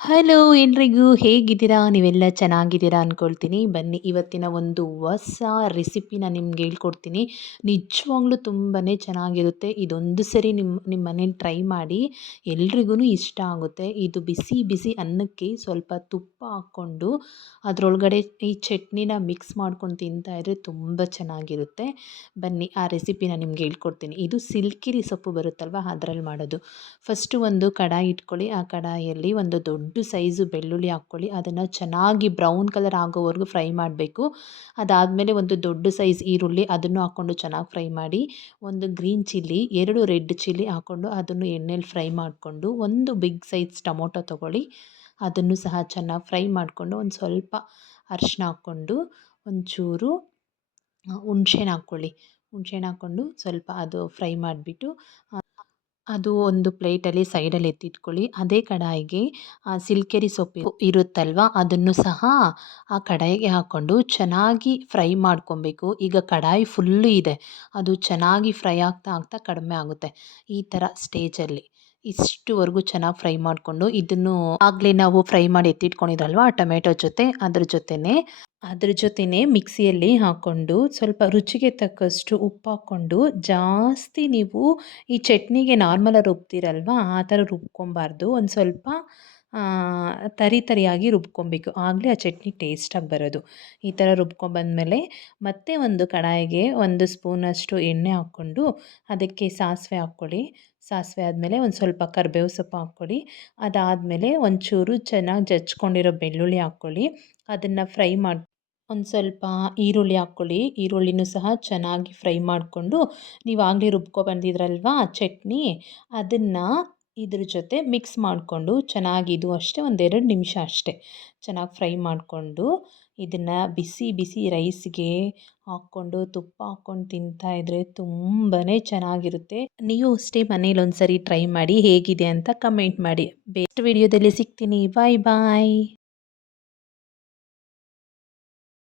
Hello ಎಲ್ರಿಗೂ ಹೇಗಿದ್ದೀರಾ? ನೀವೆಲ್ಲ ಚೆನ್ನಾಗಿದ್ದೀರಾ ಅಂದ್ಕೊಳ್ತೀನಿ ಬನ್ನಿ, ಇವತ್ತಿನ ಒಂದು ಹೊಸ ರೆಸಿಪಿನ ನಿಮ್ಗೆ ಹೇಳ್ಕೊಡ್ತೀನಿ. ನಿಜವಾಗ್ಲೂ ತುಂಬಾ ಚೆನ್ನಾಗಿರುತ್ತೆ. ಇದೊಂದು ಸರಿ ನಿಮ್ಮ ನಿಮ್ಮ ಮನೇಲಿ ಟ್ರೈ ಮಾಡಿ ಎಲ್ರಿಗೂ ಇಷ್ಟ ಆಗುತ್ತೆ. ಇದು ಬಿಸಿ ಬಿಸಿ ಅನ್ನಕ್ಕೆ ಸ್ವಲ್ಪ ತುಪ್ಪ ಹಾಕ್ಕೊಂಡು, ಅದರೊಳಗಡೆ ಈ ಚಟ್ನಿನ ಮಿಕ್ಸ್ ಮಾಡ್ಕೊಂಡು ತಿಂತಾಯಿದ್ರೆ ತುಂಬ ಚೆನ್ನಾಗಿರುತ್ತೆ. ಬನ್ನಿ, ಆ ರೆಸಿಪಿನ ನಿಮ್ಗೆ ಹೇಳ್ಕೊಡ್ತೀನಿ. ಇದು ಸಿಲ್ಕಿರಿ ಸೊಪ್ಪು ಬರುತ್ತಲ್ವ? ಅದರಲ್ಲಿ ಮಾಡೋದು. ಫಸ್ಟು ಒಂದು ಕಡಾಯಿ ಇಟ್ಕೊಳ್ಳಿ. ಆ ಕಡಾಯಿಯಲ್ಲಿ ಒಂದು ದೊಡ್ಡ ದೊಡ್ಡ ಸೈಜು ಬೆಳ್ಳುಳ್ಳಿ ಹಾಕ್ಕೊಳ್ಳಿ. ಅದನ್ನು ಚೆನ್ನಾಗಿ ಬ್ರೌನ್ ಕಲರ್ ಆಗೋವರೆಗೂ ಫ್ರೈ ಮಾಡಬೇಕು. ಅದಾದಮೇಲೆ ಒಂದು ದೊಡ್ಡ ಸೈಜ್ ಈರುಳ್ಳಿ ಅದನ್ನು ಹಾಕ್ಕೊಂಡು ಚೆನ್ನಾಗಿ ಫ್ರೈ ಮಾಡಿ, ಒಂದು ಗ್ರೀನ್ ಚಿಲ್ಲಿ, ಎರಡು ರೆಡ್ ಚಿಲ್ಲಿ ಹಾಕ್ಕೊಂಡು ಅದನ್ನು ಎಣ್ಣೆಲಿ ಫ್ರೈ ಮಾಡಿಕೊಂಡು, ಒಂದು ಬಿಗ್ ಸೈಜ್ ಟೊಮೊಟೊ ತೊಗೊಳ್ಳಿ. ಅದನ್ನು ಸಹ ಚೆನ್ನಾಗಿ ಫ್ರೈ ಮಾಡಿಕೊಂಡು ಒಂದು ಸ್ವಲ್ಪ ಅರಿಶಿನ ಹಾಕ್ಕೊಂಡು ಒಂಚೂರು ಹುಣ್ಸೆಹಣ್ಣು ಹಾಕ್ಕೊಳ್ಳಿ. ಹುಣ್ಸೆಹಣ್ಣು ಹಾಕ್ಕೊಂಡು ಸ್ವಲ್ಪ ಅದು ಫ್ರೈ ಮಾಡಿಬಿಟ್ಟು ಅದು ಒಂದು ಪ್ಲೇಟಲ್ಲಿ ಸೈಡಲ್ಲಿ ಎತ್ತಿಟ್ಕೊಳ್ಳಿ. ಅದೇ ಕಡಾಯಿಗೆ ಸಿಲ್ಕೆರಿ ಸೊಪ್ಪು ಇರುತ್ತಲ್ವ? ಅದನ್ನು ಸಹ ಆ ಕಡಾಯಿಗೆ ಹಾಕ್ಕೊಂಡು ಚೆನ್ನಾಗಿ ಫ್ರೈ ಮಾಡ್ಕೊಬೇಕು. ಈಗ ಕಡಾಯಿ ಫುಲ್ಲು ಇದೆ. ಅದು ಚೆನ್ನಾಗಿ ಫ್ರೈ ಆಗ್ತಾ ಆಗ್ತಾ ಕಡಿಮೆ ಆಗುತ್ತೆ. ಈ ಥರ ಸ್ಟೇಜಲ್ಲಿ ಇಷ್ಟುವರೆಗೂ ಚೆನ್ನಾಗಿ ಫ್ರೈ ಮಾಡಿಕೊಂಡು ಇದನ್ನು ಆಗಲೇ ನಾವು ಫ್ರೈ ಮಾಡಿ ಎತ್ತಿಟ್ಕೊಂಡಿದ್ರಲ್ವ? ಟೊಮೆಟೊ ಜೊತೆ, ಅದ್ರ ಜೊತೆನೇ ಅದ್ರ ಜೊತೆನೇ ಮಿಕ್ಸಿಯಲ್ಲಿ ಹಾಕ್ಕೊಂಡು ಸ್ವಲ್ಪ ರುಚಿಗೆ ತಕ್ಕಷ್ಟು ಉಪ್ಪು ಹಾಕ್ಕೊಂಡು ಜಾಸ್ತಿ ನೀವು ಈ ಚಟ್ನಿಗೆ ನಾರ್ಮಲಾಗಿ ರುಬ್ತೀರಲ್ವ, ಆ ಥರ ರುಬ್ಕೊಬಾರ್ದು. ಒಂದು ಸ್ವಲ್ಪ ತರಿ ತರಿಯಾಗಿ ರುಬ್ಕೊಬೇಕು. ಆಗಲೇ ಆ ಚಟ್ನಿ ಟೇಸ್ಟಾಗಿ ಬರೋದು. ಈ ಥರ ರುಬ್ಕೊಂಬಂದಮೇಲೆ ಮತ್ತೆ ಒಂದು ಕಡಾಯಿಗೆ ಒಂದು ಸ್ಪೂನಷ್ಟು ಎಣ್ಣೆ ಹಾಕ್ಕೊಂಡು ಅದಕ್ಕೆ ಸಾಸಿವೆ ಹಾಕ್ಕೊಳ್ಳಿ. ಸಾಸಿವೆ ಆದಮೇಲೆ ಒಂದು ಸ್ವಲ್ಪ ಕರಿಬೇವು ಸೊಪ್ಪು ಹಾಕ್ಕೊಳ್ಳಿ. ಅದಾದಮೇಲೆ ಒಂಚೂರು ಚೆನ್ನಾಗಿ ಜಚ್ಕೊಂಡಿರೋ ಬೆಳ್ಳುಳ್ಳಿ ಹಾಕ್ಕೊಳ್ಳಿ. ಅದನ್ನು ಫ್ರೈ ಮಾಡಿ ಒಂದು ಸ್ವಲ್ಪ ಈರುಳ್ಳಿ ಹಾಕ್ಕೊಳ್ಳಿ. ಈರುಳ್ಳಿನೂ ಸಹ ಚೆನ್ನಾಗಿ ಫ್ರೈ ಮಾಡಿಕೊಂಡು ನೀವು ಆಗಲೇ ರುಬ್ಕೊ ಬಂದಿದ್ರಲ್ವಾ ಚಟ್ನಿ, ಅದನ್ನು ಇದ್ರ ಜೊತೆ ಮಿಕ್ಸ್ ಮಾಡಿಕೊಂಡು ಚೆನ್ನಾಗಿ ಇದು ಅಷ್ಟೇ ಒಂದೆರಡು ನಿಮಿಷ ಅಷ್ಟೇ ಚೆನ್ನಾಗಿ ಫ್ರೈ ಮಾಡಿಕೊಂಡು ಇದನ್ನು ಬಿಸಿ ಬಿಸಿ ರೈಸ್ಗೆ ಹಾಕ್ಕೊಂಡು ತುಪ್ಪ ಹಾಕ್ಕೊಂಡು ತಿಂತಾಯಿದ್ರೆ ತುಂಬಾ ಚೆನ್ನಾಗಿರುತ್ತೆ. ನೀವು ಅಷ್ಟೇ ಮನೇಲಿ ಒಂದು ಸರಿ ಟ್ರೈ ಮಾಡಿ ಹೇಗಿದೆ ಅಂತ ಕಮೆಂಟ್ ಮಾಡಿ. ಬೆಸ್ಟ್ ವಿಡಿಯೋದಲ್ಲಿ ಸಿಗ್ತೀನಿ. ಬಾಯ್ ಬಾಯ್